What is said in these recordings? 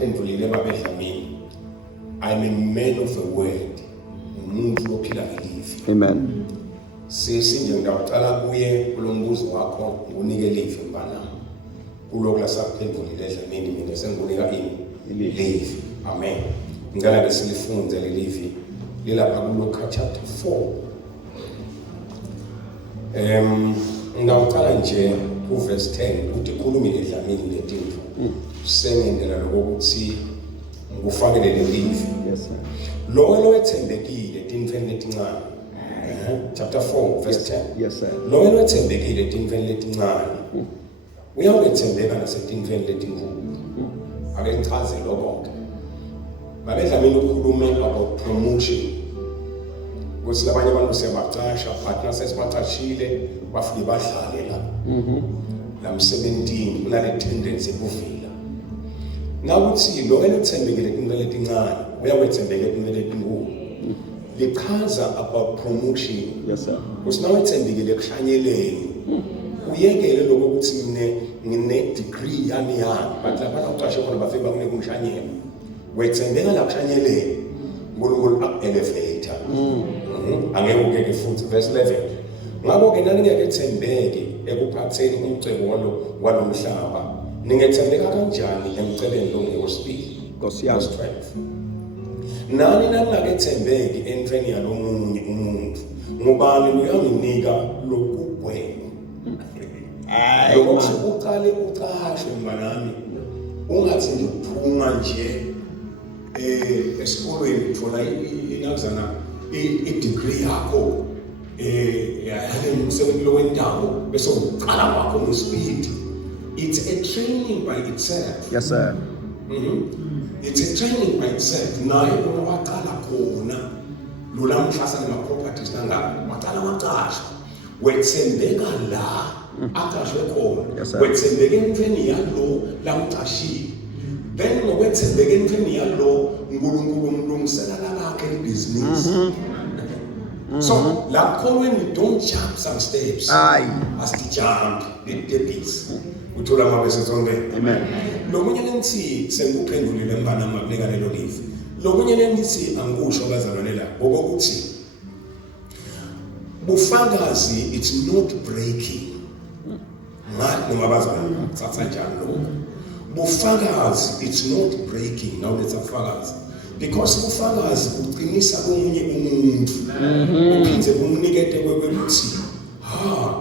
basaphendulile babedlamini. I'm a man of the word. Umuntu ophila ngelizwi. Amen. Sinje ngiyaqala kuye kulombuzo wakho unike live mbana. Kuloko lasaphendulile edlamini mina sengunika live. Amen. Ngicela ke silifunde lelivi lilapha kuLuka chapter 4. Ngawuqala nje kuverse 10 uthi khulumile edlamini letinto. Sengendela lokuthi ngufakele lelivi. Yes, sir. Lo ethembekile etintweni letincane. Chapter 4 verse 10. Yes, sir. Lo ethembekile etintweni letincane. Uyawethembeka nasetintweni letinkulu. Ake ngichaze lokho. Babedlamini ukukhuluma about promotion. Ukuthi labanye abantu siyabaqasha but nasesibaqashile bafike badlale la. La 17 kunale tendency ekuvila. Ngakuthi lo ethembekile etintweni letincane uyawethembeka etintweni letinkulu. Lichaza about promotion. Yes, sir. Usinawethembekile ekuhlanyeleni. Uyekele lokho ukuthi ngine degree yani but lapha uqashe khona bafike bakunike umshanyelo. Wethembeka la kushanyeleni uNkulunkulu up-elevator. Angeke ukeke futhi verse 11. Ngakho ke nani ngeke ethembeke ekuphatheni umcebo walomhlaba. Ningethembeka kanjani emceleni lo ngosibili? Nkosi yami. Verse 12. Nani nangakethembeki entweni yalomunye umuntu. Ngubani uyanginika lokugwema. Lokho uqale uqashe mnganami. Ungathi ngiphuma nje esikolweni thola inakuzana i-degree yakho yale umsebenzi lo wendawo bese uqala kwakho ngespeed. It's a training by itself. Yes, sir. It's a training by itself. Naye uma waqala khona lo lamhlasa nema properties kangaka waqala waqasha wethembeka la aqashwe khona wethembeka entweni yalo lamqashile. Then ngokwethembeka entweni yalo uNkulunkulu umlungisela lakhe ibusiness. So la when you don't jump some steps, as the jump the piece. Uthola mabese zonke. Amen. Lokunye lengithi sengikuphendulile mbana makunika lelo live. Lokunye lengithi angikusho bazalwane la ngokuthi bufakazi it's not breaking. Ngathi noma bazalwane tsatsa njalo lokho. Bufakazi it's not breaking. Now let's fakazi. Because bufakazi uqinisa komunye umuntu. Uphindze kumnikete kwekuthi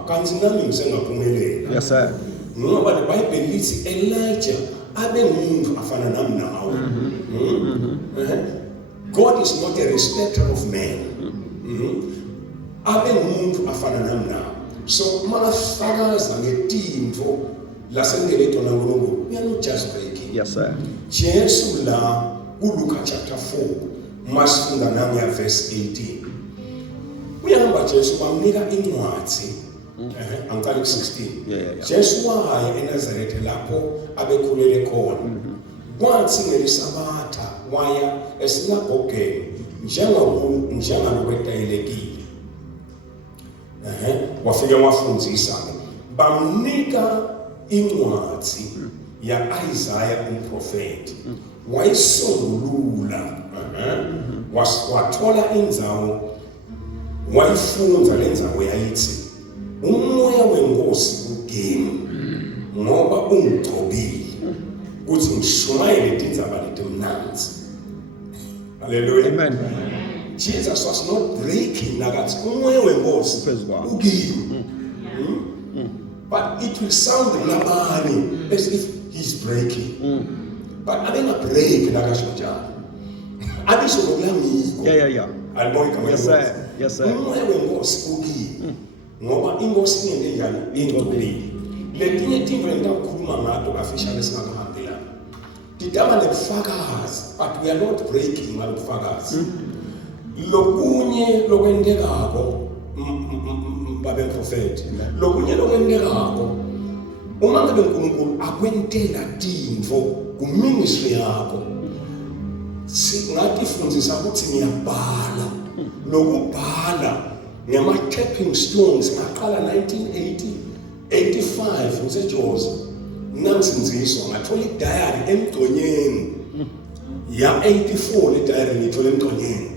kanti nami ngisengaphumelela. Yes, sir. Ngoba iBhayibheli lithi Elijah abe ngumuntu afana nami nawe. God is not a respecter of men. Abe ngumuntu afana nami nawe. So mafakaza ngetinto lasengeletho naNkulunkulu we are not just breaking. Yes, sir. Jesu la kuLuka chapter 4 masifunda nami verse 18. Uyahamba Jesu bamnika incwadi. Angikali 16. Jesu waya eNazaretha lapho abekhulele khona. Kwathi ngelisabatha waya esinagogeni njengalokwetayelekile. Wafika wafundisa bamnika incwadi ya Isaiah umprofeti. Wayisongulula. Wathola indzawo wayifunza lenzawo yayithi umoya wenkosi kugemi ngoba ungigcobile ukuthi ngishumayele tindzaba letimnanzi. Hallelujah. Amen. Jesus was not breaking nakathi umoya wenkosi ugemi. But it will sound labani as if he's breaking. But abenga break nakasho njalo. Abisho ngokulamiko. Yeah. Alibona igama. Yes, sir. Umoya wenkosi ugemi. Ngoba inkosi ingeke njalo ingcolile. Letinye tinto engikukhuluma ngato kafishane singakahambela. Didaba nebufakazi but we are not breaking malubufakazi. Lokunye lokwendekako babe prophet. Lokunye lokwendekako uma ngabe uNkulunkulu akwentela tinto kuministry yakho. Singathi fundisa ukuthi ngiyabhala. Lokubhala ngama-stepping stones ngaqala 1985 ngiseJozi ngansinziswa ngathola idayari emgconyeni ya 84 le diary ngithole emgconyeni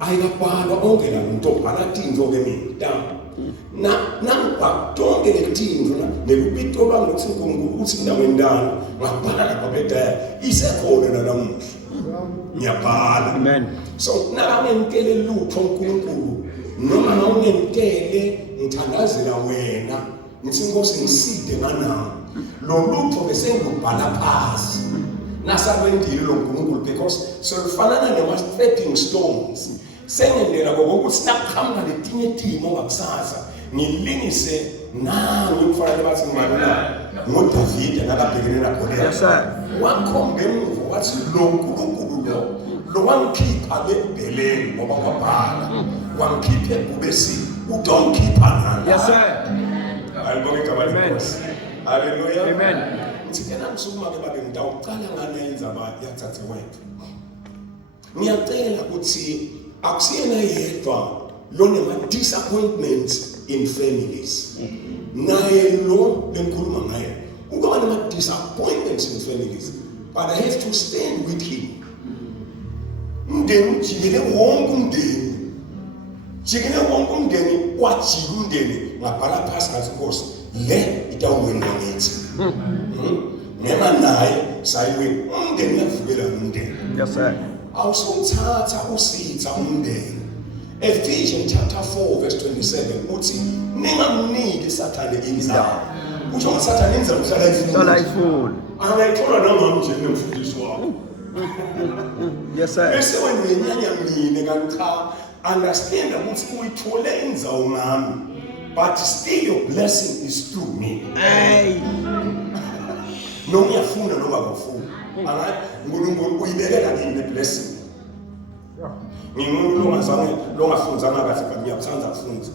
ayikabhalwa onke la muntu obhala tindvo ke mina nangibhatonke lekutindvo nekupitoba ngokuthi uNkulunkulu ukuthi indaweni ndani ngabhala lapha bedaya isekhona nalamuhla ngiyabhala. Amen. So nakangenitele lutho uNkulunkulu noma nawungenitele ngithandazela wena ngithi Nkosi ngiside nganawe lo lutho bese ngilubhala phasi nasakwendile lo uNkulunkulu because sofanana nama-stepping stones sengendlela kokuthi nakuhamba letinye timo ngakusasa ngilingise ngikufanele bathi ngibalola ngoDavide nakabhekene naGoliathi wakhomba emuva wathi lo uNkulunkulu lo wangikhipha lebheleni ngoba kwabhala wangikhipha ebubesini utongikhipha nami. Yes sir. Ayibonge igama lenkosi. Hallelujah. Amen. Ngithena ngisukuma ke babe ngidawuqala nganenza yathathe wethu. Ngiyacela ukuthi akusiyena yedwa lonema disappointments in families. Naye lo bengikhuluma ngaye. Ukuba nema disappointments in families, but I have to stand with him. Umndeni jikele wonke umndeni. Jikele wonke umndeni wajika umndeni ngabhala phasi ngathi Nkosi le itawuwena ngithi. Nema naye sayiwe umndeni uyavukela umndeni. Yes sir. Awusuthatha usitha umndeni. Ephesians chapter 4 verse 27 uthi ningamniki Sathane inzalo. Usho ukuthi Sathane inzalo uhlala ifuna. Angayithola noma nje nemfundisi wakho. Yes sir. Bese wena nyanya mine kanti cha understand ukuthi uyithole inzawo ngami but still your blessing is through me. Hey. Noma uyafuna noma akufuni. uNkulunkulu uyibekela yini blessing. Ngimuntu longafundzanga kahle but ngiyakuthanda ukufunda.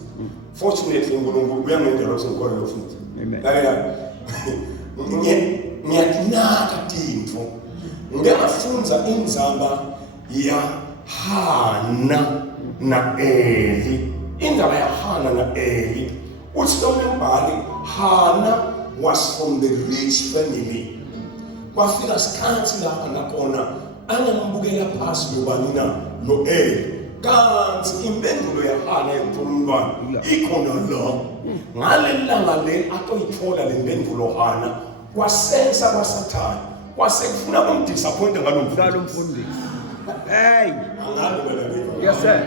Fortunately uNkulunkulu uyangendela ukuthi ngikole lokufunda. Amen. Ngiyatinaka tintfo. Ngiyafunza indzaba ya Hana na Eli. Indzaba ya Hana na Eli. Uthi lo mbhali Hana was from the rich family. Kwafika sikhathi lapha nakhona angamubukela phasi lobanina lo Eli. Kanti impendulo ya Hana yokuthula ikhona la. Ngalelanga le atoyithola le mpendulo Hana kwasenza kwaSathane. Kwasekufuna ukumdisappoint ngalomfundisi. Hey. Yes sir.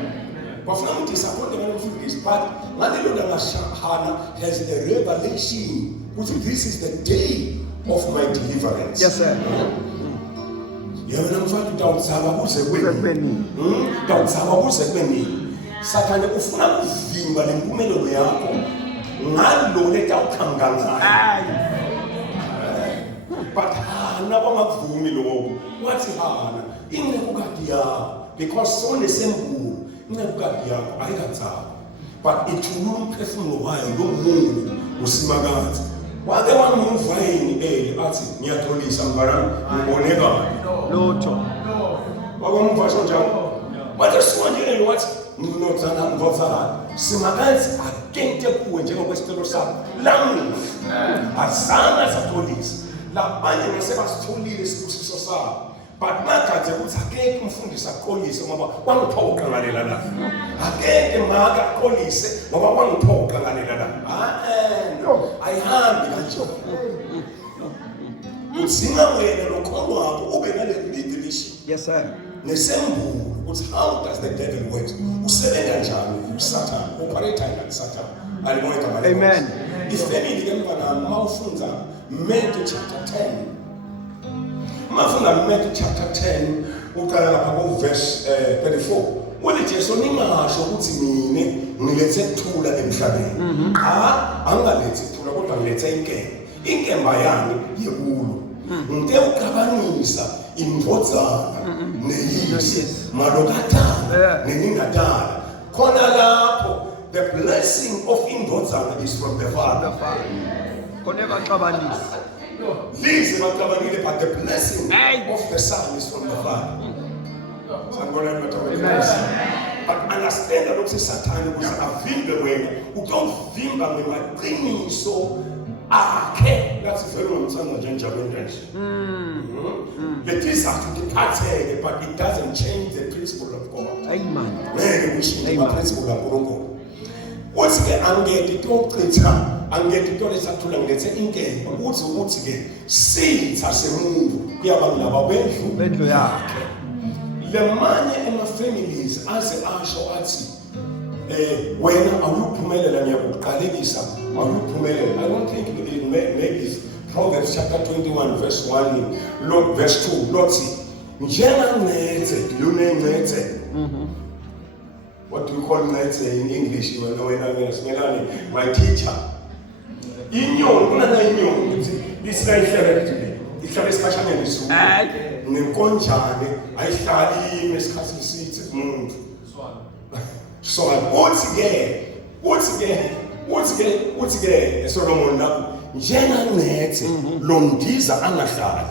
Kwafuna ukumdisappoint ngalomfundisi but ngalelo langa Hana has the revelation which this is the day of my deliverance. Yes sir. Yena mfana utawuzama kuze kweni. Utawuzama kuze kweni. Sathane ufuna kuvimba lempumelelo yakho ngalo letawukhanga ngayo. But Hana kwangakuvumi lokho. Wathi Hana inceku kade yakho because sone sembulu inceku kade yakho ayikathaba. But ithulula umphefumulo wayo lo muntu usimakazi. Wake wamuva yini Eli athi ngiyatholisa mbarami ngiboneka lutho. Wakwamva njalo. Manje siwanje wathi nginothana ngivozana. Simakazi akente kuwe njengokwesicelo sakho. Lamu azange satholisa. Labanye ngasebasitholile isibusiso sabo. But manje ukuthi akeke umfundisi aqolise ngoba wangiphoqa ngalela la. Akeke maka aqolise ngoba wangiphoqa ngalela la. No, ayihambi kanje. Udzinga wena lokho wakho ube nale revelation. Yes sir. Nesembulu ukuthi how does the devil work? Usebenza njani uSathane? Operate like Satan. Alibonga igama lenkosi. Amen. Ifamily ke mfana mawufunza Matthew chapter 10. Mafunda Matthew chapter 10 uqala lapha ku verse 34. Wena Jesu ningasho ukuthi mine ngilethe ukuthula emhlabeni. Angalethi ukuthula kodwa ngilethe inkemba. Inkemba yami yekulu. Ngike uqabanisa indvodzana neyisi malokatha neningadala. Khona lapho the blessing of indvodzana is from the Father. Koneka xabanisa. Listen, but the blessing of the Son is from the Father. But understand that Satan was a vimbe wena. Utomvimba ngemaqiniso akhe lathi vele ngomsana nje njalo nje. The desire to depart, but it doesn't change the principle of God. Amen. Ngeke kushintshe the principle kaNkulunkulu. Uthi ke angeke tochitha, angeke tolethathula ngethe inkemba ukuthi ke sitha semuntu kuyaba ngilaba Bendlu yakhe. lemanye ema-families aze asho athi wena awuyuphumelela ngiyakuqalekisa awuyuphumelela. I don't think maybe Proverbs chapter 21 verse 1 verse 2 lothi njengancethe lunengcethe. What do you call ngcethe in English? Wena simelane my teacher. Inyoni kunana inyoni ukuthi lisayihlerekile ihlala esikhashana ngesuku nenkonjane ayihlali esikhathini esithe umuntu so uthi ke Solomon lapho njengancethe lo ndiza angahlali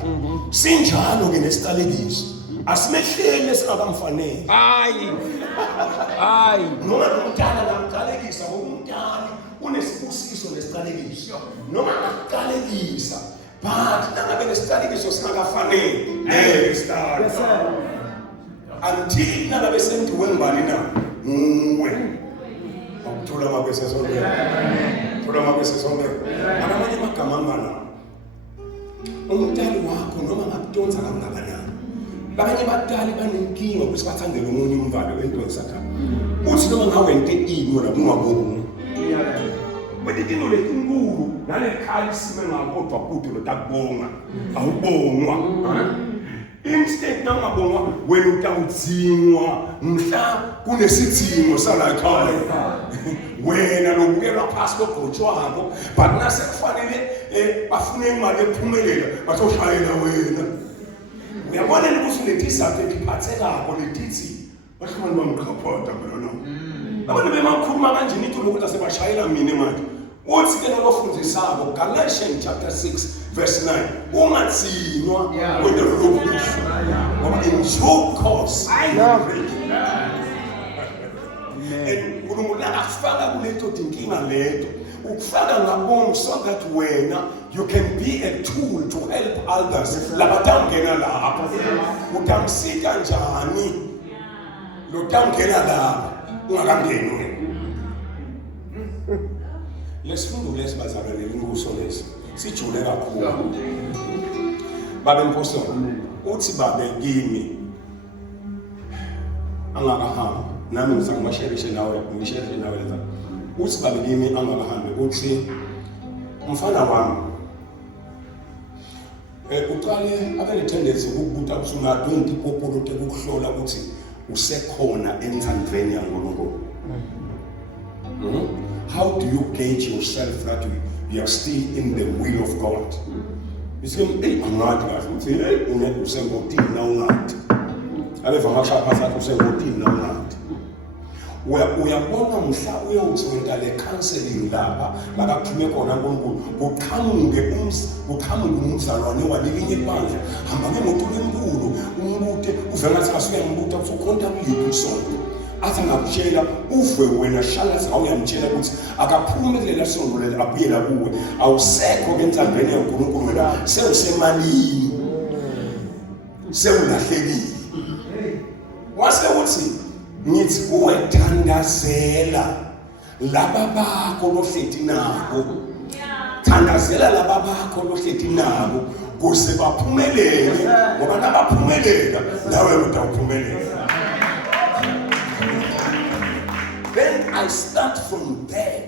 sinjalo ke nesiqalekiso asimehlele esingakamfanele hayi noma umntana namqalekisa ngokumntana unesibusiso nesiqalekiso noma akuqalekisa but nangabe nesiqalekiso singakafanele start until nangabe sendiwe ngibani na nguwe ukuthola amabese sonke thola amabese sonke amanye amagama angana umntana wakho noma ngakudonsa kangakanani abanye badali banenkinga ukuthi bathandele umunye umvalo wentweni sakhaya uthi noma ngawente ini wena ungaboni Wedidino le inkulu nale khali sime ngakodwa kude lo takubonga awubongwa instead nangabongwa wena utawudzingwa mhla kunesithingo sala ekhaya wena lobukelwa phasi logotswako but nase kufanele bafune imali ephumelela bathoshayela wena uyabona ukuthi unedisaphe iphathekako letithi bahlomani bamqhaphota bona abantu bemakhuluma kanje nithi lokuthi asebashayela mina manje uthi ke nolofundisako Galatians chapter 6 verse 9 ungatsinwa kwento lokuthi ngoba in due course uNkulunkulu akufaka kuleto dinkinga leto ukufaka ngabonga so that wena you can be a tool to help others labatangena lapha utamsika njani lo tangena lapha ungakangeni wena lesifundule lesibazalwane inguso lesi sijule kakhulu babe Mposo uthi babe kimi angakahamba nami ngizangimasherishe nawe ngisherishe nawe leza uthi babe kimi angakahambi uthi umfana wami uqale abe tendency ukubuta usuna 20 popolote ukuhlola ukuthi usekhona enthandweni yaNkulunkulu. How do you gauge yourself that you are still in the will of God? You say, hey, I'm not going to say, hey, you say, go deep now, not. I mean, from Asha Pastor, you say, go deep now, not. We are born mhla uyawuthola le counseling lapha bakaphume khona ngoNkulunkulu kuqhamuke umzalwane walinye ibandla hamba ngemoto lenkulu umbute uvela ngathi asuyambuta ukuthi ukhonta kuliphi isonto athi ngakutshela uve wena shalazi awuyamtshela ukuthi akaphume kulela sonto leli abuyela kuwe awusekho kentandweni yaNkulunkulu wena sewusemalini sewulahlekile wase uthi ngithi kuwe thandazela laba bakho lohleti nabo thandazela laba bakho lohleti nabo kuze baphumelele ngoba nabaphumelela nawe utawuphumelela. Then I start from there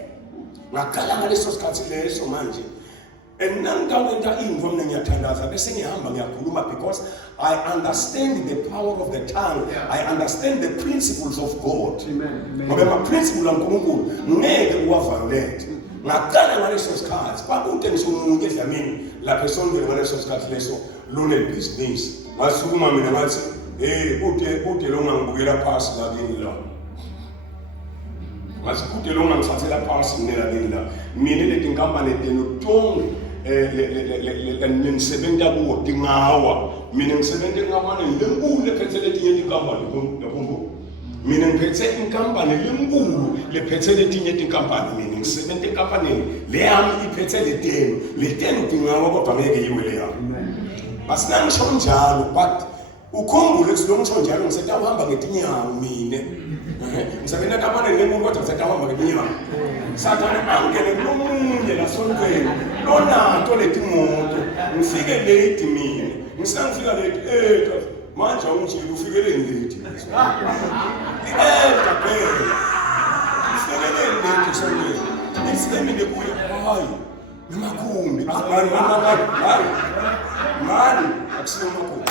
ngaqala ngaleso sikhathi leso manje enangawenta imvo mina ngiyathandaza bese ngihamba ngiyakhuluma because I understand the power of the tongue. I understand the principles of God. Ngoba ama principles kaNkulunkulu ngeke uwaviolate. Ngaqala ngaleso sikhathi bakude ngisomuntu edlamini lapho esongele ngaleso sikhathi leso lone business ngasukuma mina ngathi kude lo ngangibukela phasi la kini la masikude lo ngangithathela phasi mina la kini la mina leti inkampani tenotonge ngisebenza kuwo dingawa mina ngisebenza enkamane lenkulu ephethe letinye inkampani yabongo mina ngiphethe inkampani lenkulu lephethe letinye tinkampani mina ngisebenza enkampanini le yami iphethe le tenu udinga kodwa ngeke yiwe le yami asinangisho njalo but ukhumbule ukuthi lo ngisho njalo ngisentawuhamba ngetinyawo mina ngisebenza enkampanini lenkulu kodwa ngisentawuhamba ngetinyawo sathana angene kulomunye lasontweni lonato letimoto ngifike late mina ngisangifika late manje awungijike ufikeleni late ufikeleni late sontweni isemile kuye hayi namakhumbi mani akusiyo makhumbi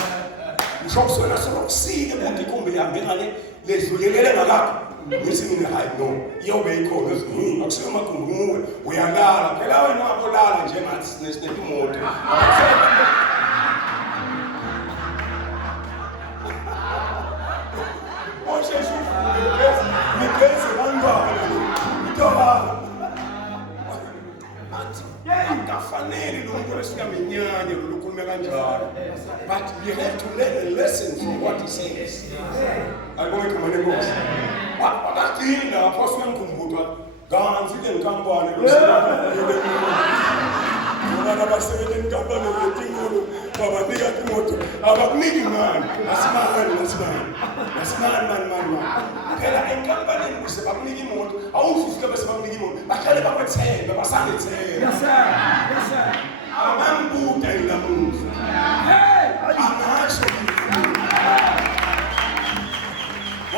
ngishokuswena sokusike kodwa ikhumbi lihambe ngale ledlulelele ngalapho ngithi mina hayi no iyobe ikhona akusiyo makhumbi umuwe uyalala phela wena ungabolala nje ngathi sinesimoto but you have to learn a lesson from what he says. I go to my neighbors. What thing the apostle Kumbuta, Gans in Kampani, about me, man. That's man. Pela in company was about me more. I also discovered about me more. I can't about my tail, but my son is here. Yes, sir. I'm good and the move. I'm actually.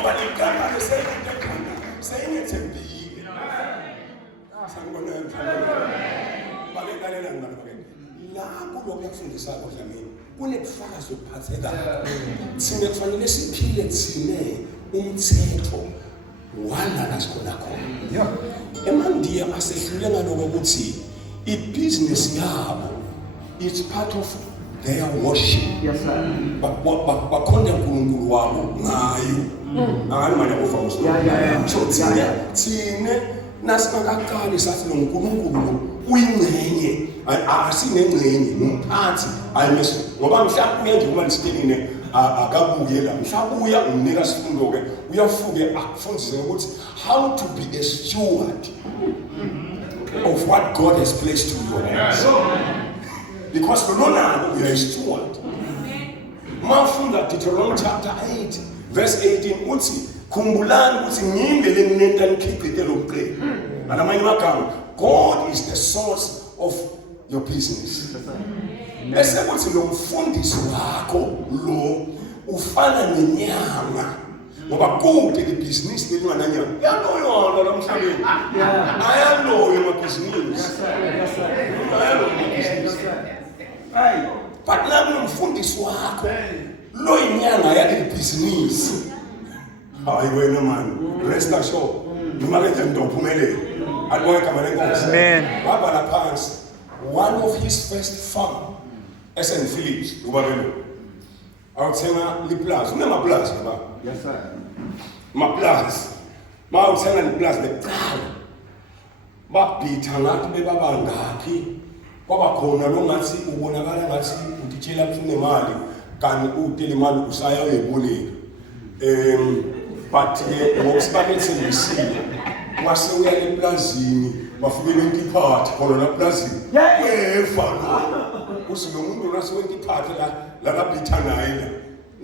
But in company saying it's a big. La kulokuya kufundisa kodwa mina kunebufakazi obuphatheka thina kufanele siphile thine umthetho wala sikhona khona emandiya asehlule ngaloko ukuthi ibusiness yabo it's part of their worship. Yes sir. Bakhonda uNkulunkulu wabo ngayo ngani manje uFamusi thine nasibakaqali sathi noNkulunkulu uyingcenye asinengcenye nomphathi ayimese ngoba mhlawumbe nje uma nisiteline akabuye la mhlawuya umnika sifundo ke uyafuke akufundise ukuthi how to be a steward of what God has placed to your hands because lona you are a steward. Mafunda Deuteronomy chapter 8 verse 18 uthi khumbulani ukuthi ngiyindele nginenta nikhiphe lokuqala anamanye amagama God is the source of your business. Bese kuthi lo mfundisi wakho lo ufana nenyama ngoba kude ibhizinisi lelingananyama yaloyo la emhlabeni ayaloyo amabhizinisi hayi but la mfundisi wakho lo inyanga yale ibhizinisi hayi wena man rest assured noma ke ndophumelela alibonke igama lenkosi amen wabala phansi one of his first farm SN Phillips ubabelo awuthenga liplaza unemaplaza baba yes sir maplaza mawuthenga liplaza leqala babhitha ngathi bebabangaphi kwaba khona lo ngathi ubonakala ngathi uditshela kunemali kanti utele imali usaya uyeboleka but ngokusibabethembisile wase uya eplazini bafike lentiphathi khona la plazini yeva usilomuntu nase wentiphathi la babhitha naye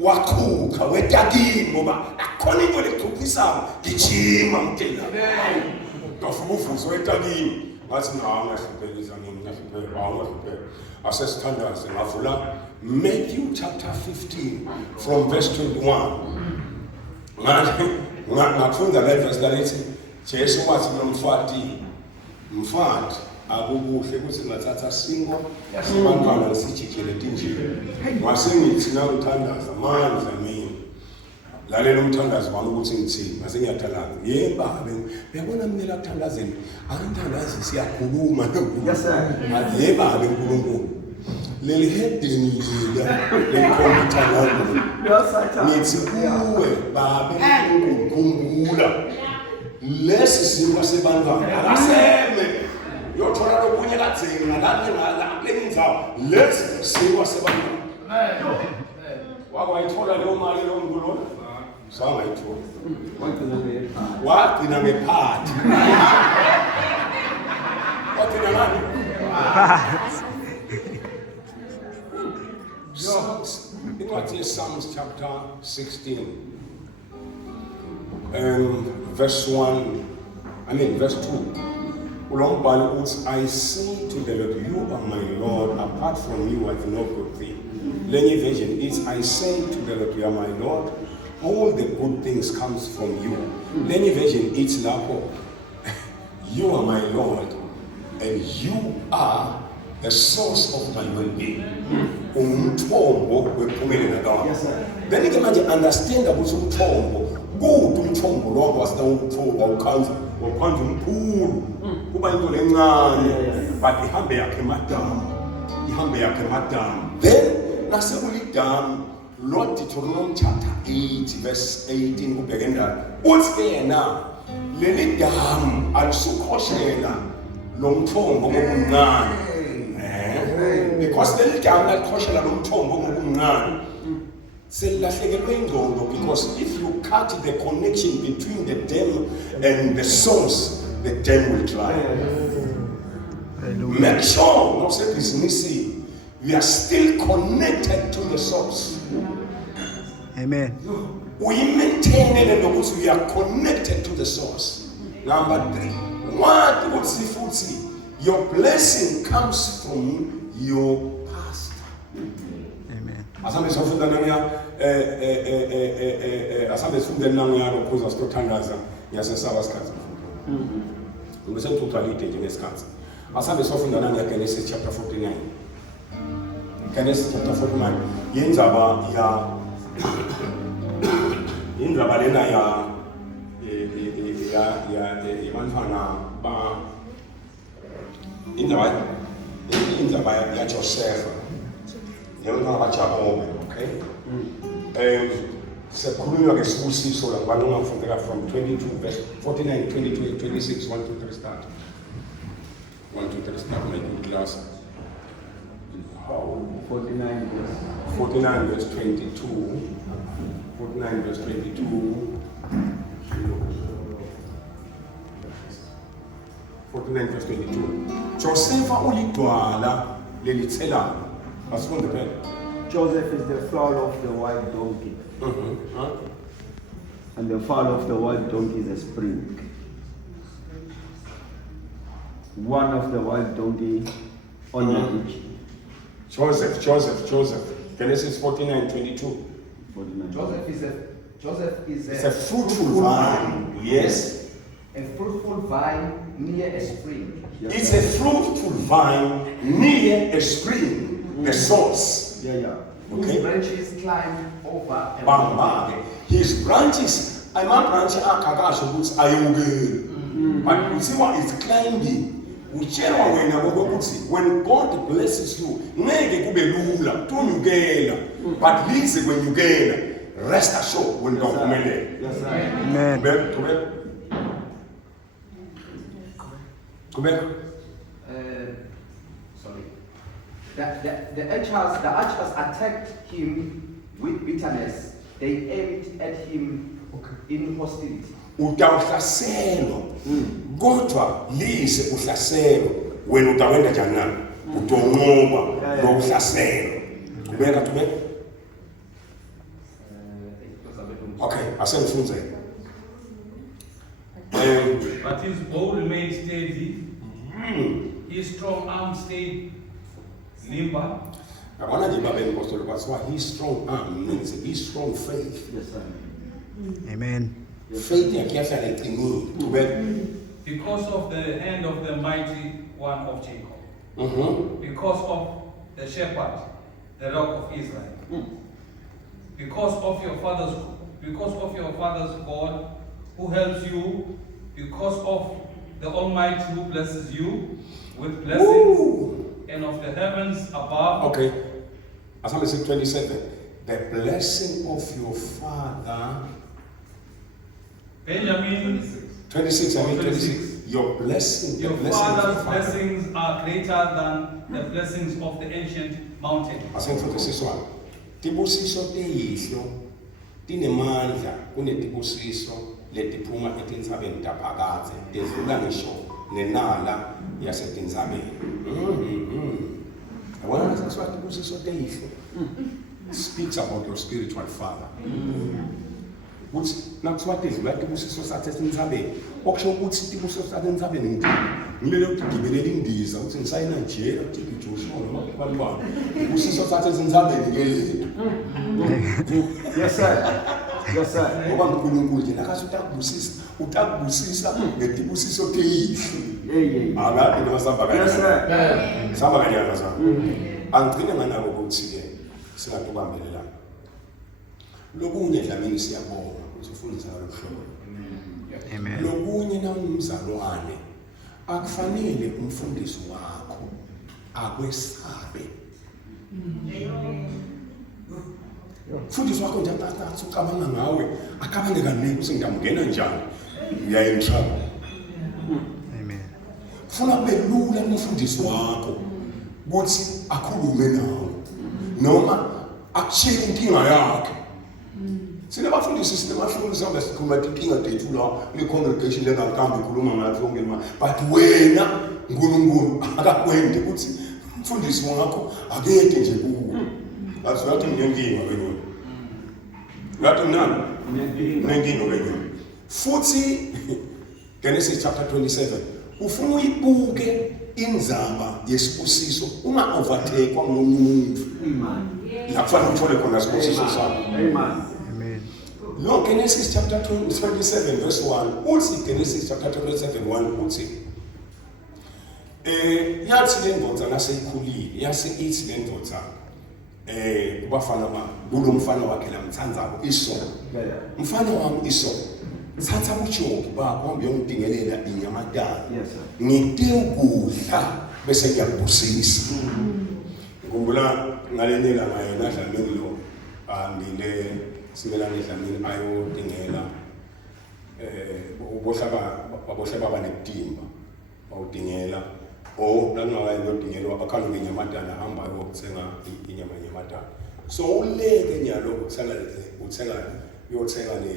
wakhukha wetakini ngoba akhona into leqhuphisayo gijima mtela bafuka uvuzo wetakini ngathi ngahluphekisa mina ngahlupheka asesithandaze ngavula Matthew chapter 15 from verse 21 ngafunda le verse lalethi Jesu wathi mfati akukuhle ukuthi ngathatha singo sibantwana sijikele tinjini wasengithi na uthandaza manje mina lalela umthandazo wami ukuthi ngithini mase ngiyathalanga yembabe uyabona mina la kuthandazeni akuthandazi siyakhuluma noNkulunkulu yembabe uNkulunkulu leli hedeni lila lekhompyutha lakho nithi kuwe babe ukukhumbula lesi simo sebantwana akaseme yothola lokunye kadzeni ngalalenzawo lesi simo sebantwana wakwayithola leyo mali lo Nkulunkulu Sangayithola. Wagcina ngephansi. Wagcina ngephathi. Wagcina ngani? Psalms, incwadi Psalms chapter 16 verse 2. Ulombhalo uthi, I say to the Lord, you are my Lord, apart from you I have no good thing. Lenye version is, I say to the Lord, you are my Lord, all the good things comes from you. Lenye version it's lapho, you are my Lord, and you are the source of my well-being. Umthombo wephumelelo kawa. Yes, sir. Then you can understand ukuthi umthombo kude umthombo lokho wasita umthombo awukhanza umkhulu kuba into lencane but ihambe yakhe madamu. Then nasekulidam Lord Deuteronomy chapter 8 verse 18 kubheke endala uthi ke yena leli damu alisukhosela lo mthombo ngokuncane. Because leli damu lalikhoshela lo mthombo ngokuncane selilahlekelwe ingqondo, because if you cut the connection between the dam and the source, the dam will dry. Make sure no say business we are still connected to the source. Amen. We maintain it because we are connected to the source. Number 3, what would see your blessing comes from your pastor. Amen. Asambe sifunda nanya asambe sifunda nanya lokhuza sitothandaza yasesaba sikhathi. Ngise totality nje ngesikhathi. Asambe sifunda nanya Genesis chapter 49. Genesis chapter 49 yenzaba lena ya bantwana ba indaba ya Joseph. Yabantwana baJakobe, okay? Sekhulunywa ngesibusiso la bantu ngafundeka from 22 verse 49, 22, 26, 1 to 3 start. 1 to 3 start, my good class. 49 verse. 49 verse 22. 49 verse 22. 49 verse 22. Joseph ulidwala lelithela. Asifunde phela. Joseph is the flower of the wild donkey. And the flower of the wild donkey is a spring. One of the wild donkey on the beach. Joseph. Genesis 49:22. 49. Joseph is It's a fruitful vine. Yes. a fruitful vine near a spring. Yes, It's sir. a fruitful vine near a spring, the source. Yeah. Whose Okay. branches climb over a Bamba. His branches, I'm not branch akakasho ukuthi ayewukeli. But kuthiwa is climbing. Utshelwa wena ukuthi when God blesses you, ngeke kube lula, tunyukela. But lize kwenyukela, rest assured when uphumelela. Yes, sir. Amen. Sorry. The archers attacked him with bitterness. They aimed at him in hostility. Utawuhlaselwa kodwa lize uhlaselwa wena utawenda njani na utonqoba lo uhlaselwa kubeka okay asengifunze But his bow remained steady. His strong arm stayed limber. yabona nje babeni apostoli kwathiwa his strong arm means his strong faith. Yes, sir. Amen. Faith yakhe yahlala iqinile kubeka Because of the hand of the mighty one of Jacob. Because of the shepherd, the rock of Israel. Because of your father's God who helps you. Because of the Almighty who blesses you with blessings. And of the heavens above. okay asambe 27 the blessing of your father Benjamin, 26 your blessing your the blessing of father's your father. blessings are greater than the blessings of the ancient mountain. Asengifunde siswana tibusiso teyihlo tinemandla kunetibusiso letiphuma etindzabeni taphakathe tedlula ngisho nenala yasetindzabeni. Yabona sasiwa tibusiso teyihlo. Speaks about your spiritual father. Uthi nakuthiwa tedlula tibusiso sathe etindzabeni, okusho ukuthi tibusiso sathe etindzabeni ngithi ngilele ukuthi gibelela indiza ukuthi ngisayina-Nigeria uTB Joshua noma kubalibani. Tibusiso sathe etindzabeni ke lethu. Yes, sir. Yes, sir. Ngoba uNkulunkulu nje nakase utakubusisa ngetibusiso teyihlo. Akathi nabasamba kanye. Yes, sir. Samba kanye abazana. Angigcine nganako ukuthi ke singatubambelelana. Lokunye dlamini siyabonga ukuthi ufundisa lokuhlobo. Amen. Lokunye nawumzalwane akufanele umfundisi wakho akwesabe. Umfundisi wakho nje atathatha ucabanga ngawe akabange kanene ukuthi ngiyamngena njani. Uyaye in trouble. Amen. Kufuna kube lula umfundisi wakho ukuthi akhulume nawe noma akushele inkinga yakhe. Sinabafundisi sinemahloni sonke sikhuluma inkinga tethu la le-congregation lengakambi ikhuluma ngathi zonke imali, but wena uNkulunkulu akakwendi ukuthi umfundisi wakho akede nje kuwe. Aziwathi nginenkinga wena. Ngathi mnandi nenkinga wena. Futhi Genesis chapter 27 ufuna uyibuke indzaba yesibusiso uma overtake kwamuntu. La kufanele uthole khona isibusiso sakho. Amen. Lo Genesis chapter 27 verse 1 uthi Genesis chapter 27 1 uthi yathi le ndoda naseyikhulile yase ithi le ndoda kubafana kulo mfana wakhe lamthandzako Iso. Mfana wami Iso, thatha uJobe bakho hambe uyongidingelela inyamatana. Yes, sir. Ngite ukudla bese ngiyakubusisa. Ngikhumbula ngalenyela ngaye nadlamini lo ngile simelane edlamini ayodingela ubohla baba nebutimba bawudingela langakaye yodingelwa abakhalo ngenyamatana hamba yokuthenga inyama yenyamatana. So uleke nyalo yothenga le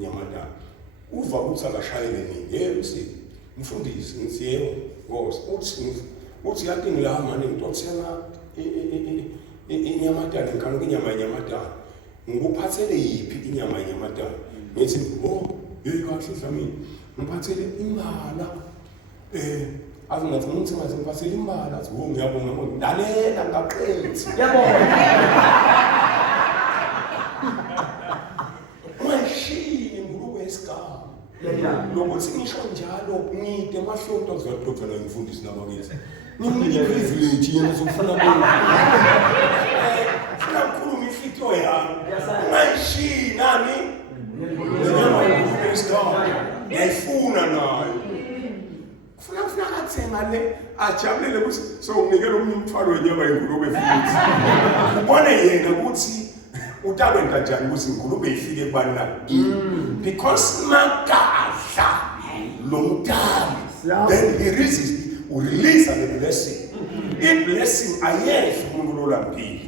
nyamatana uva ukuthi akashayele nini uthi mfundisi ngithi yebo uthi yathi ngila manje ngitothenga inyamatana ngikhalo inyama yenyamatana ngikuphathele yiphi inyama yenyamatana ngithi kahle Dlamini ngiphathele imbala azi ngathi umuntu ngathi ngiphathele imbala athi ngiyabonga ngoba lalela ngaqethi Yabonga. mashini nguluke esigaba lokuthi ngisho njalo ngide emahlombe azodokotela ngifundisi nabakithi ngimnike privilege yena zokufuna bona funa ukukhuluma inhlito yami mashini nani ngiyabonga esigaba ngiyifuna nayo funa athenga le ajabulele ukuthi so unikele omunye umthwalo wenyama yengulube futhi ubone yena ukuthi utabe kanjani ukuthi ingulube ifike kubani na because makadla lo mntana then he release the blessing. The blessing ayehla umuntu lolampile.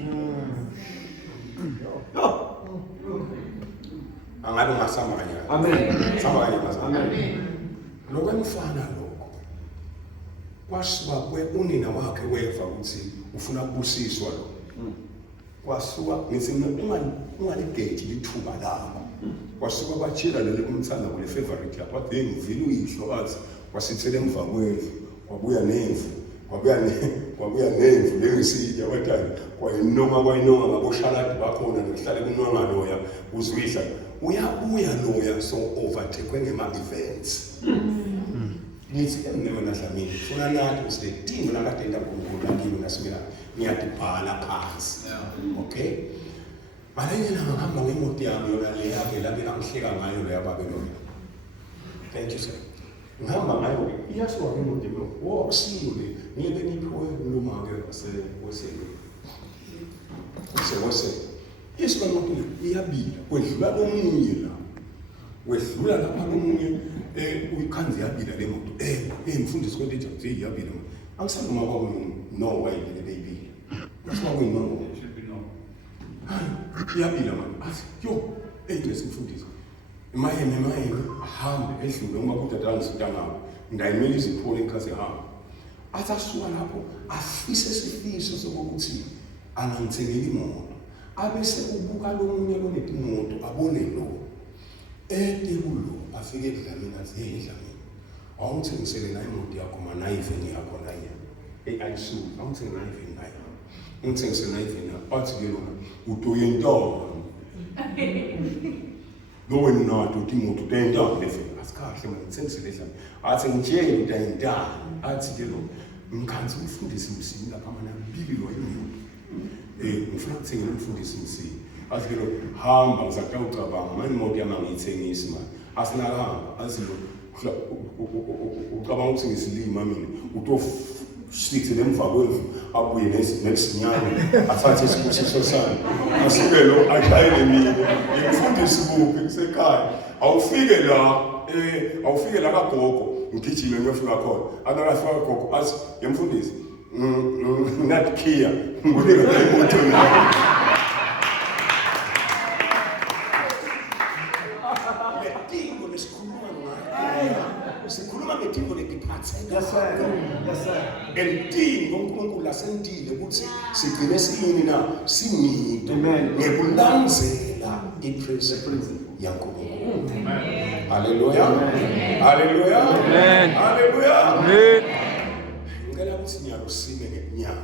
Angabe ngasama kanye. Amen. Samba kanye masama. Amen. Lokwemfana lokho kwasuka unina wakhe weva ukuthi ufuna ukubusiswa lo. Kwasuka ngithi ungaligate lithuba lakho. Kwasuka kwatshela leli umthanda kule favorite yakho wathi ngivile uyihlo athi wasithele emva kwendlu kwabuya nemvu kwabuya nemvu lengisija wathani kwayinonga ngaboshaladi bakhona nohlale kunonga loya uzwidla uyabuya loya so overtake ngema events. Nithi emnema Dlamini funa nathi usidinga nakade ndakunkulu ngilo nasimela ngiyadibhala phansi. Okay? Balayela ngihamba ngemoto yami yona le yake lapho ngihleka ngayo le yababe lo. Thank you sir. Ngihamba ngayo iyasuka ngemoto lo. Wakusile ngibe ngiphiwe kuluma ke wase. Isuka ngemoto iyabila kwedlula komunye la. Wedlula lapha komunye uyikhanzi yabila le moto. Mfundisi konke nje iyabila. Angisanduma kwabo no way le baby. Nasho kwini no. Iyabila manje. Athi yo Lesifundisi. Mayeme ahambe edlule uma kudadala ngisitangabo. Ndayimela iziphole ekhasi ehamba. Athi asuka lapho afise isifiso sokuthi angangithengeli imoto. Abese ubuka lo munye lonetimoto abone lo. Kulo afike edlamini athi hey edlamini. Awungithengisele nayo imoto yakho manayive yakho nayo. Ayisuka awungithengele nayo ive nayo. Ungithengisele nayo ive nayo. Athi ke lona utoye intombi. Lo wena uthi imoto utenta lefika asikahle mina ngithengisele edlamini. Athi ngitshenge ukuthi ayintana. Athi ke lo ngikhanze umfundisi msini lapha mana bibi lo yini. Ngifuna ukuthengela umfundisi msini. Athi ke lo hamba ngizaqala manje imoto yami ngiyithengisa manje. Asinahamba azilo ucabanga ukuthi ngisilima mina utofikile emva kwemvu abuye nesinyane athathe isibusiso sami asike lo ajayele mina ngimfundisi kuphi kusekhaya awufike la kagogo ngigijime ngiyofika khona anakafika gogo athi yemfundisi ngathi Kia nguleke imoto na letingo lesikhuluma ngayo sikhuluma ngetingo letiphatheka Yes, sir. Yes, sir. elidingo uNkulunkulu asentile ukuthi sigcine siyini na singito Amen. ngekulandzela iprinciple yaNkulunkulu. Haleluya. Haleluya. Amen. Haleluya. Amen. Ngicela ukuthi ngiyakusime ngenyanga.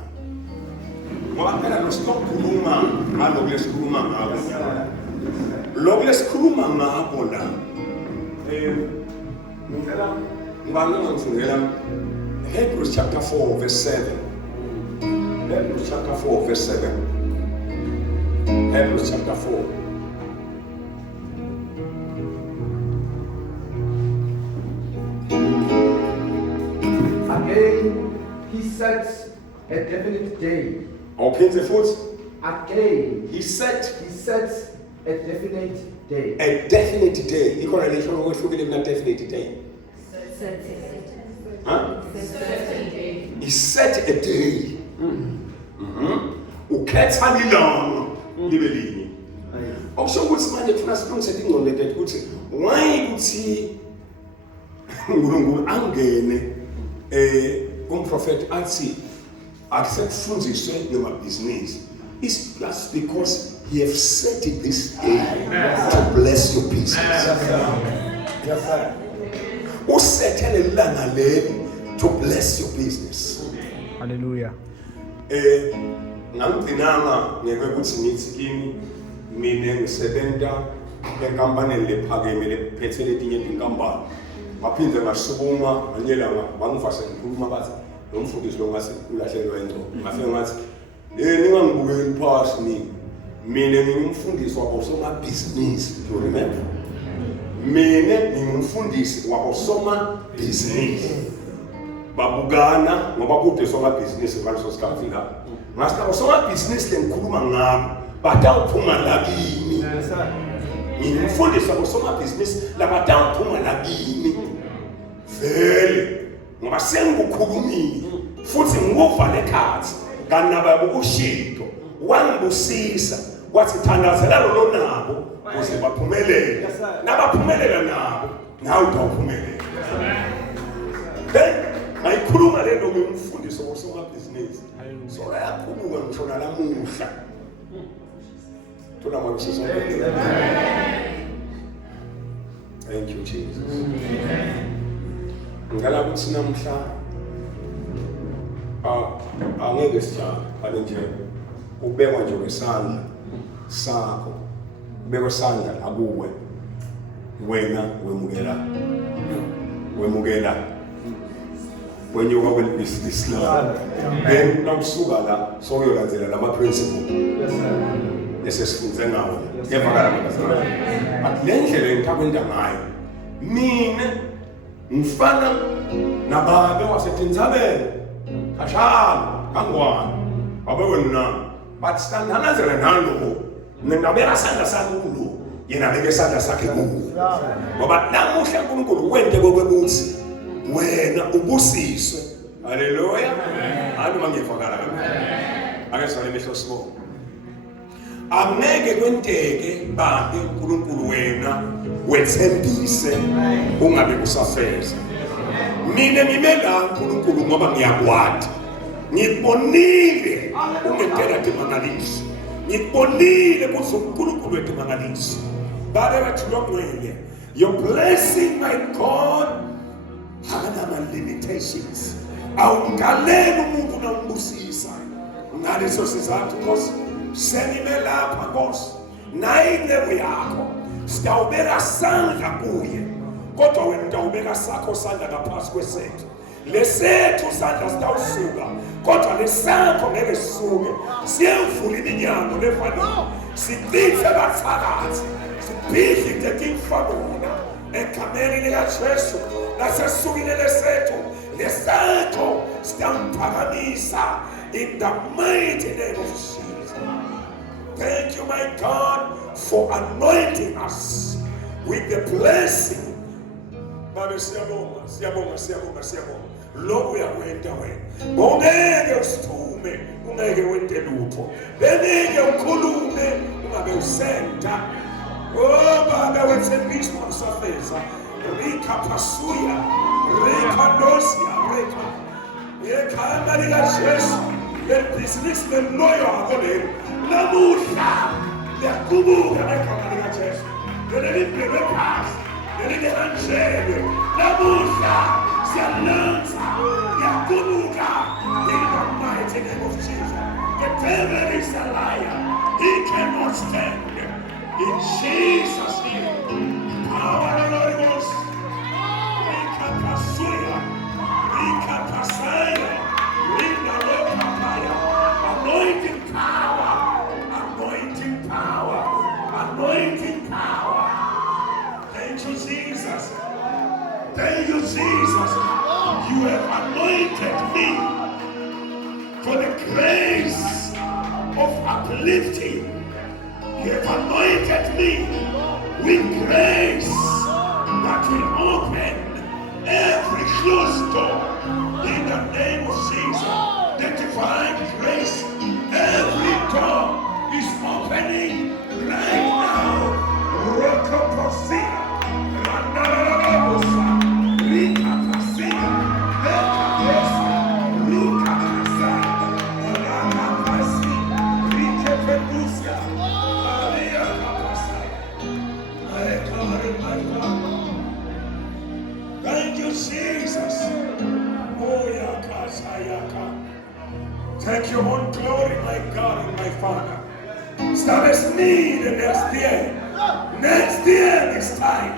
Ngoba phela lo sikhuluma ngalo lesikhuluma ngalo. Lo lesikhuluma ngako la. Ngicela ngifundela Hebrews chapter 4 verse 7. Hebrews chapter 4 verse 7. Hebrews chapter 4. Again, he sets a definite day. Awuphindze futhi. Again, He set he sets a definite day. a definite day. Ikhona lesho okwehlukile kuna definite day. Huh? He set a day. Ukhetha ilanga libe linye. Okusho ukuthi manje kufuna silungisele ingqondo lethu ukuthi why ukuthi uNkulunkulu angene umprofeti athi akusekufundiswe ngemabhizinisi. It's just because he have set it this day to bless your business. Yes, sir. Usethele ilanga leli to bless your business. Hallelujah. Ngangcinanga ngeke ukuthi ngithi kimi mina ngisebenza enkampanini lephakeme lephethe letinye inkampani. Baphinde ngasukuma nganyelanga bangifase ngikhuluma bathi lo mfundisi lo ngase ulahlekelwe ingqondo. Ngafike ngathi ningangibukeli phasi mina ngingumfundisi wabosomabhizinisi. Do you remember? Mina ngingumfundisi wabosomabhizinisi. Babukana ngoba kude somabhizinisi ngaleso sikhathi la. Ngasithi somabhizinisi lengikhuluma ngabo batawuphuma la kimi. Yes, sir. Ngimfundisa ngosomabhizinisi labatawuphuma la kimi. Vele ngoba sengikukhulumile futhi ngikuvale ekhathi kanaba ubushito wangibusisa wathi thandazela lo nabo ukuze baphumelele. Yes, sir. Nabaphumelela nabo nawe utawuphumelela. Then ngayikhuluma lento ngimfundisa ngosomabhizinisi. So ayakhuluka ngisho nalamuhla. Thola manje sesonke. Thank you Jesus. Ngala ukuthi namhla angeke sijale bale nje ubekwa nje wesandla sakho ubekwa sandla akuwe wena wemukela wenyuka kwelibhizinisi lakho then nawusuka la sokuyolandzela lama principle Yes, sir. esesifunze ngawo ngevakala ngazana but le ndlela engikwenda ngayo mina ngifana nababe wasetinzabeni khashana kangwane babe wena but standanazela nalo nendabeka sandla sakhe kulo yena beke sandla sakhe kulo ngoba namuhla uNkulunkulu wente kokuthi wena ubusiswe. Haleluya. Amen. Ake sivale imehlo sibone. angeke kwenteke babe uNkulunkulu wena wethembise ungabe usafeza. Mina ngime la uNkulunkulu ngoba ngiyakwadi. Ngibonile ungentela timangaliso. Ngibonile ukuthi uNkulunkulu wetimangaliso. Babe bathi longwele, your blessing, my God, hakana limitations. Awungalela umuntu nawumbusisa. Ngaleso sizathu Nkosi, senime lapha Nkosi. Nayi inceku yakho sitawubeka sandla kuye, kodwa wena utawubeka sakho sandla ngaphansi kwesethu. Lesethu sandla sitawusuka, kodwa lesakho ngeke sisuke. Siyevula iminyango lefanele, sibize abathakathi, sibize timfabona egameni likaJesu. Nasesukile lesethu, lesakho sitamphakamisa in the mighty name of Jesus. Thank you, my God, for anointing us with the blessing. Babe siyabonga, siyabonga, siyabonga, siyabonga. Lokhu uyakwenta wena. Bongeke usithume, ungeke wente lutho. Benike ukhulume, ungabe usenta. Oh, Baba wethembisa usafeza. Rika pasuya, rika dosia, rika. Yekhaya likaJesu, lebhizinismen loyo akole. Namuhla liyaqubuka ekhaya likaJesu. Lelibhekwe phansi, lelihanjelwe. Namuhla siyalanza, liyaqubuka in the mighty name of Jesus. The devil is a liar. He cannot stand. In Jesus' name, power of the Holy Ghost. Rika pasuya, rika pasaya, rika lokapaya. Anointing power, anointing power, anointing power. Thank you, Jesus. Thank you, Jesus. You have anointed me for the grace of uplifting. You have anointed me with grace that will open every closed door in the name of Jesus. The divine grace, every door is opening right now. Rokoposia, Ranarabosa, Rikapasia, Lekapesa, Lukapasa, Rakapasi, Rikepedusia. Thank you, Jesus. Oh, Yaka. Thank you, on glory, my God and my Father. Sabes mille next year, next time.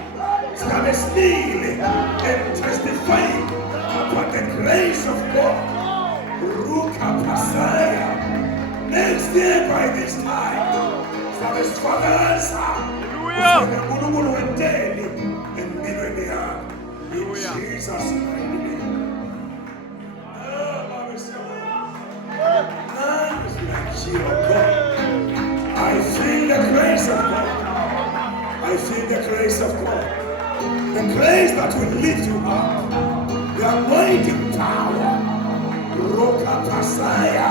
Sabes mille and testifying about the grace of God. Ruka Pasaya. Next year by this time. Sabes Fadansa. In Jesus' name. I feel the grace of God. I feel the grace of God. The grace that will lift you up. The anointing power. Roka Pasaya.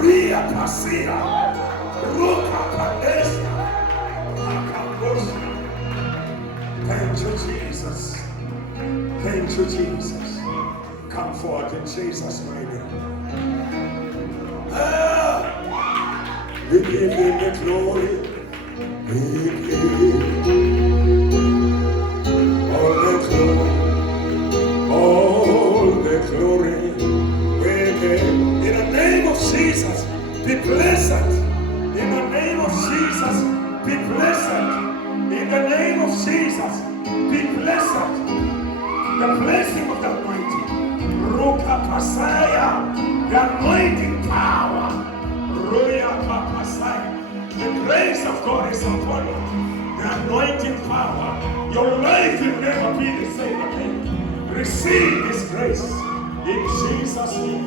Ria Pasia. Roka Padesia. Thank you, Jesus. Thank you, Jesus. Come forward in Jesus' mighty name. We give him the glory. We give all the glory. All the glory. We give. In the name of Jesus, be blessed. In the name of Jesus, be blessed. In the name of Jesus, be blessed. The blessing of the anointing. Roka Pasaya. The anointing power. Roya Pasaya. The grace of God is upon you. The anointing power. Your life will never be the same again. Receive this grace. In Jesus' name.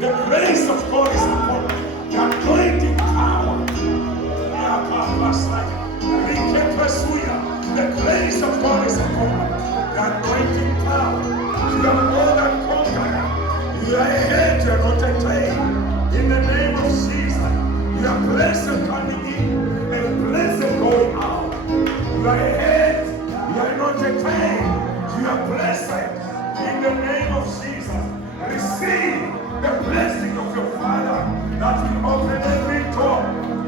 The grace of God is upon you. The anointing power. Roya Pasaya. The grace of God is upon you. The anointing power. You are more than conqueror. You are a head, you are not a tail. In the name of Jesus, you are blessed coming in. You are a head. You are not a tail. You are blessed. In the name of Jesus, receive the blessing of your Father that will open every door.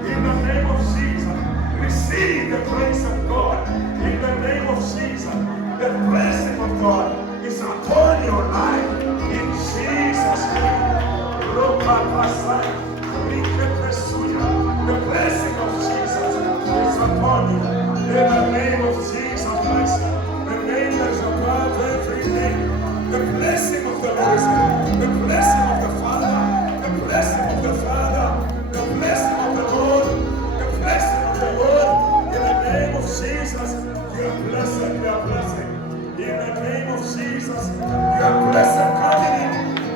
In the name of Jesus, receive the grace of God. In the name of Jesus, the blessing of God is upon your life. In Jesus' name, the blessing of Jesus is upon you. In the name of Jesus Christ, the name that is above every name. The blessing of the Lord is upon you. The blessing of the Father, the blessing of the Father, the blessing of the Lord, the blessing of the Lord. In the name of Jesus, you are blessed, you are blessed. In the name of Jesus, you are blessed coming in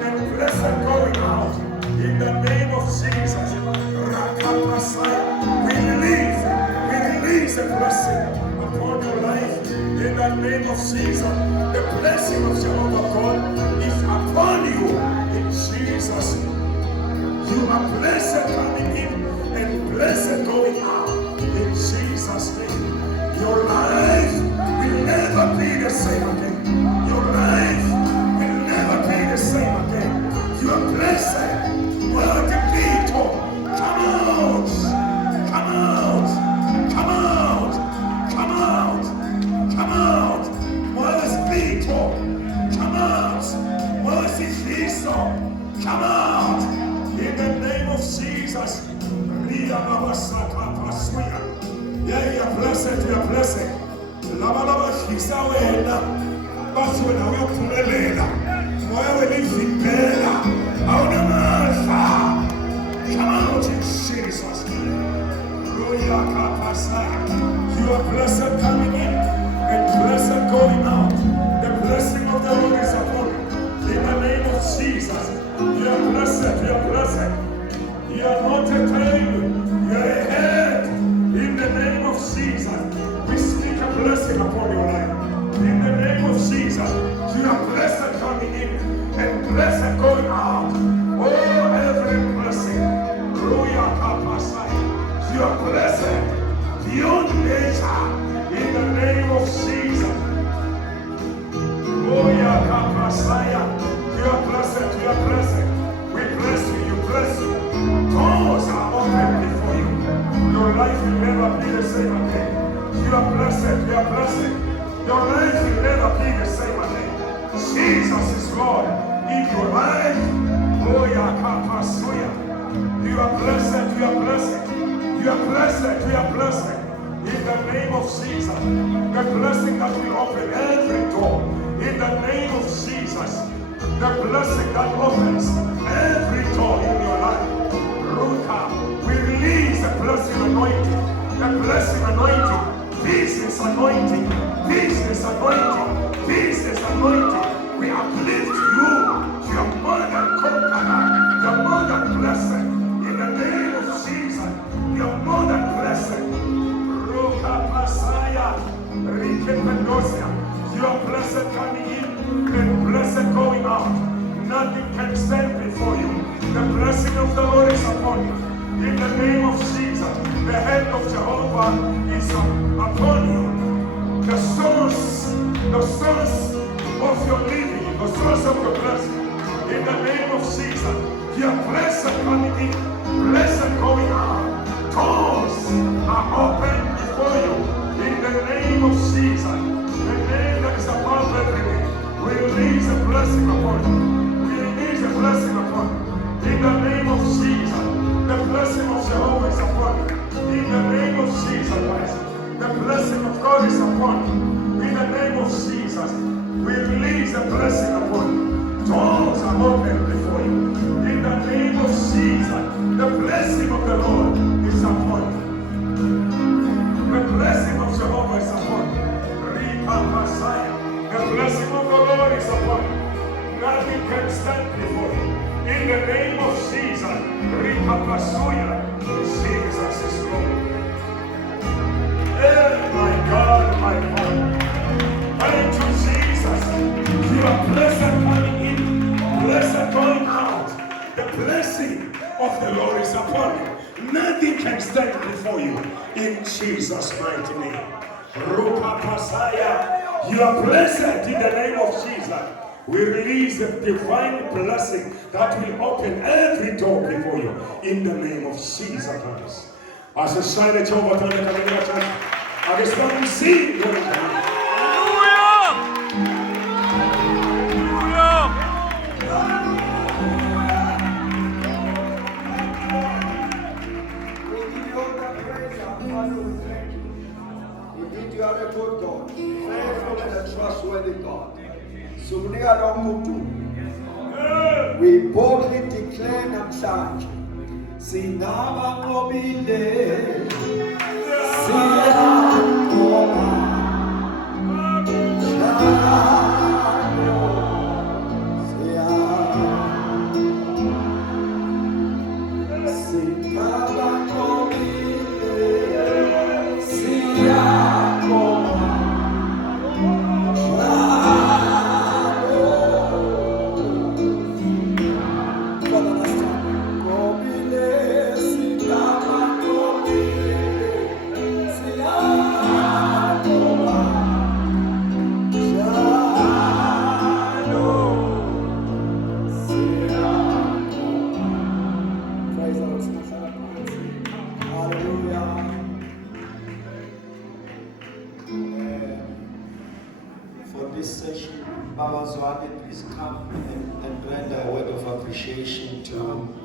and blessed going out. In the name of Jesus, we release a blessing upon your life. In the name of Jesus, the blessing of Jehovah God is upon you. In Jesus, you are blessed coming in and blessed going out. In Jesus' name, your life will never be the same again. Your life will never be the same again. You are blessed. What the people, come out, come out, come out, come out, come out. Where's people? Come out. Where's Ifiso? Come out. In the name of Jesus. Yeah, you are blessed, you are blessed. Lava fisa wena. Basi wena uyaphumelela. Moya wena ivimbela. Awunamandla. Come out in Jesus. You are blessed coming in and blessed going out. The blessing of the Lord is upon you. In the name of Jesus. You are blessed, you are blessed. You are not a tail, you are a head. In the name of Jesus, we speak a blessing upon your life. In the name of Jesus, you are blessed coming in and blessed going out. Oh, every blessing. You are blessed beyond measure. In the name of Jesus. Oh, you are blessed, you are blessed. We bless you, you bless you. Doors are open before you. Your life will never be the same again. You are blessed, you are blessed. Your life will never be the same again. Jesus is Lord in your life. Oh, you are blessed, you are blessed. You are blessed, you are blessed. In the name of Jesus. The blessing that will open every door. In the name of Jesus. The blessing that opens every door in your life. We release the blessing anointing. The blessing anointing. Business anointing. Business anointing. Business anointing. We uplift you. You are more than conqueror. You are more than blessed. In the name of Jesus. You are more than blessed. You are blessed coming in and blessed going out. Nothing can stand before you. The blessing of the Lord is upon you. In the name of Jesus, the hand of Jehovah is upon you. The source of your living, the source of your blessing. In the name of Jesus, you are blessed coming in, blessed going out. Doors are open before you. In the name of Jesus, the name that is above every name, we release a blessing upon you. We release a blessing upon you. In the name of Jesus, the blessing of Jehovah is upon you. In the name of Jesus Christ, the blessing of God is upon you. In the name of Jesus, we release a blessing upon you. Doors are open before you. In the name of Jesus, the blessing of the Lord is upon you. The blessing of Jehovah is upon you. The blessing of the Lord is upon you. Nothing can stand before you. In the name of Jesus, Jesus is Lord. Oh my God, my God. Thank you, Jesus. You are blessed coming in, blessed going out. The blessing of the Lord is upon you. Nothing can stand before you. In Jesus' mighty name. Messiah. You are blessed in the name of Jesus. We release a divine blessing that will open every door before you in the name of Jesus Christ. As a sign of Jehovah, I just want to see you. You are a good God, faithful and a trustworthy God. We boldly declare namhlanje singabanqobile siyaqoba Baba Zwani, please come and render a word of appreciation to